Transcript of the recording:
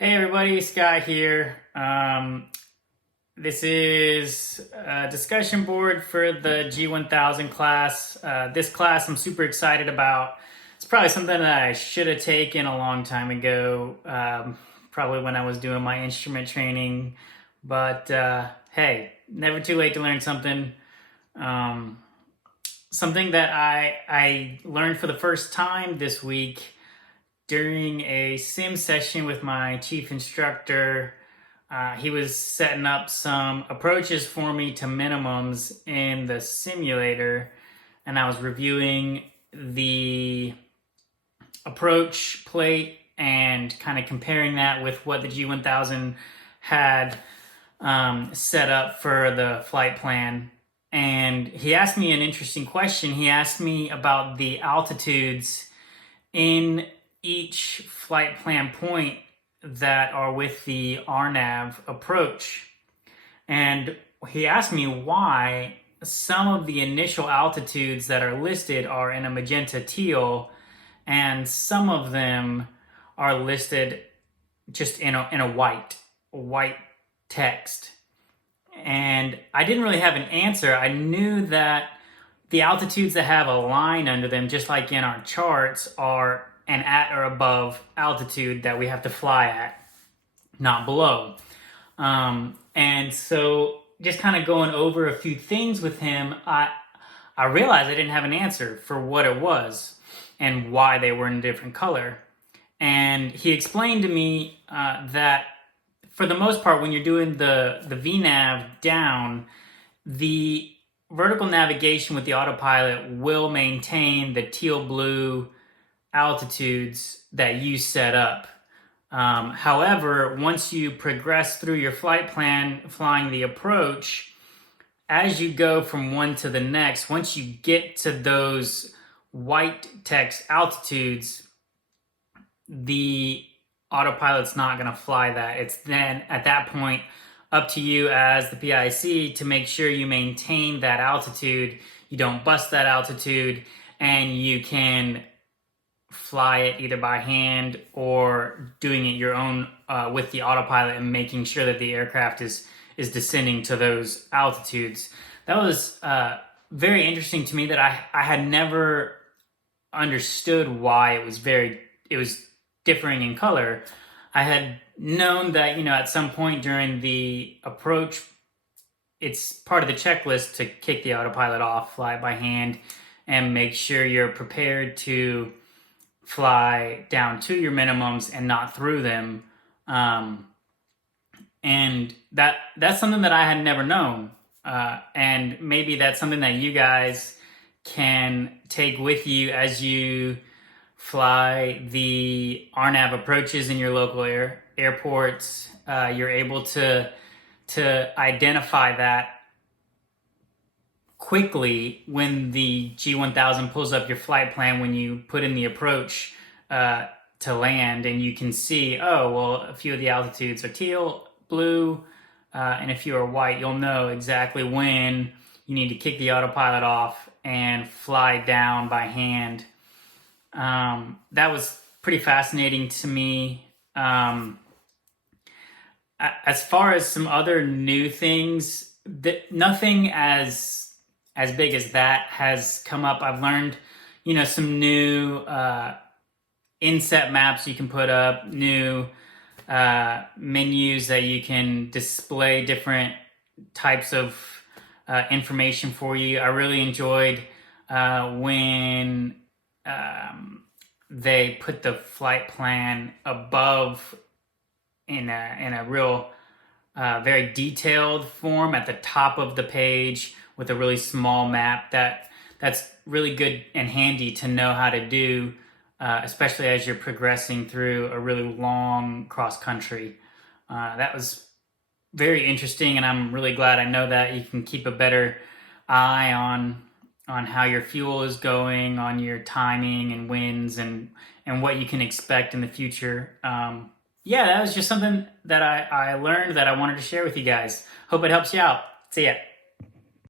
Hey everybody, Scott here. This is a discussion board for the G1000 class. This class I'm super excited about. It's probably something that I should have taken a long time ago, probably when I was doing my instrument training. But hey, never too late to learn something. Something that I learned for the first time this week during a sim session with my chief instructor. He was setting up some approaches for me to minimums in the simulator, and I was reviewing the approach plate and kind of comparing that with what the G1000 had set up for the flight plan. And he asked me an interesting question. He asked me about the altitudes in each flight plan point that are with the RNAV approach. And he asked me why some of the initial altitudes that are listed are in a magenta teal and some of them are listed just in a white text. And I didn't really have an answer. I knew that the altitudes that have a line under them, just like in our charts, are an at or above altitude that we have to fly at, not below. And so just kind of going over a few things with him, I realized I didn't have an answer for what it was and why they were in a different color. And he explained to me that for the most part, when you're doing the VNAV down, the vertical navigation with the autopilot will maintain the teal blue altitudes that you set up. However, once you progress through your flight plan flying the approach, as you go from one to the next, once you get to those white text altitudes, the autopilot's not going to fly that. It's then at that point up to you as the PIC to make sure you maintain that altitude, you don't bust that altitude, and you can fly it either by hand or doing it your own with the autopilot and making sure that the aircraft is descending to those altitudes. That was very interesting to me, that I had never understood why it was differing in color. I had known that, at some point during the approach, it's part of the checklist to kick the autopilot off, fly it by hand, and make sure you're prepared to fly down to your minimums and not through them. And that's something that I had never known. And maybe that's something that you guys can take with you as you fly the RNAV approaches in your local airports. You're able to identify that quickly when the G1000 pulls up your flight plan, when you put in the approach to land, and you can see, oh, well, a few of the altitudes are teal, blue, and a few are white. You'll know exactly when you need to kick the autopilot off and fly down by hand. That was pretty fascinating to me. As far as some other new things, nothing as big as that has come up. I've learned, some new inset maps you can put up, new menus that you can display different types of information for you. I really enjoyed when they put the flight plan above in a real very detailed form at the top of the page with a really small map. That's really good and handy to know how to do, especially as you're progressing through a really long cross country. That was very interesting, and I'm really glad I know that. You can keep a better eye on how your fuel is going, on your timing and winds, and what you can expect in the future. That was just something that I learned that I wanted to share with you guys. Hope it helps you out. See ya.